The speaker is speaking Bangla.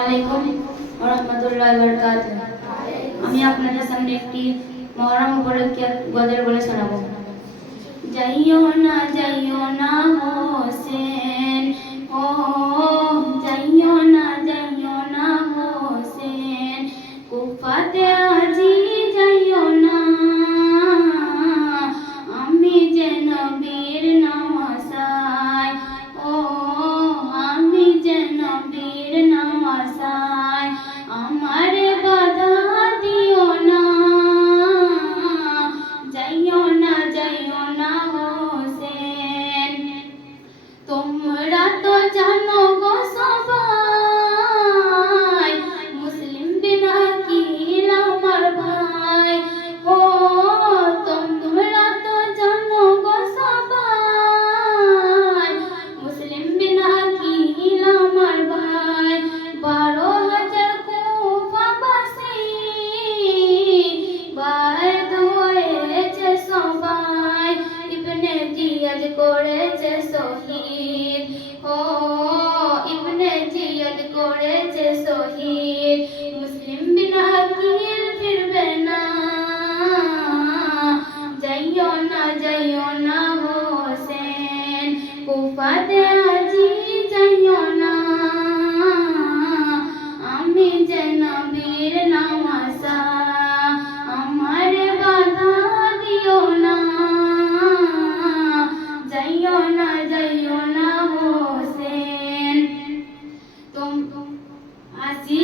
আলাইকুম ওয়া রাহমাতুল্লাহি ওয়া বারাকাতুহু। আমি আপনাদের সামনে একটি মহরম উপলক্ষে গজল বলে শোনাবো। যাইও না হোসেন, ও যাইও না হোসেন, কুফাতে আজি যাইও না, আমি যে নবীর নওয়াসায়, ও আমি যে নবীর নওয়াসায়, আমারে বাধা দিও না, যাইও না হোসেন। তোমরা তো জানো গো সবাই, মুসলিম বিনা কি আমার ভাই, ও তোমরা তো জানো গো সবাই, মুসলিম বিনা কি আমার ভাই। 12,000 কুফাবাসী বাদ হয়েছে সবাই, ইবনে জিয়াদ করেছে শহীদ, ও ইবনে জিয়াদ করেছে শহীদ। মুসলিম বিনা কি ফিরবে না, যাইও না হোসেন, কুফাতে আজি যাইও না, আমি যে নবীর নওয়াসা, আমার বাধা দিও না, যাইও না হোসেন। আসি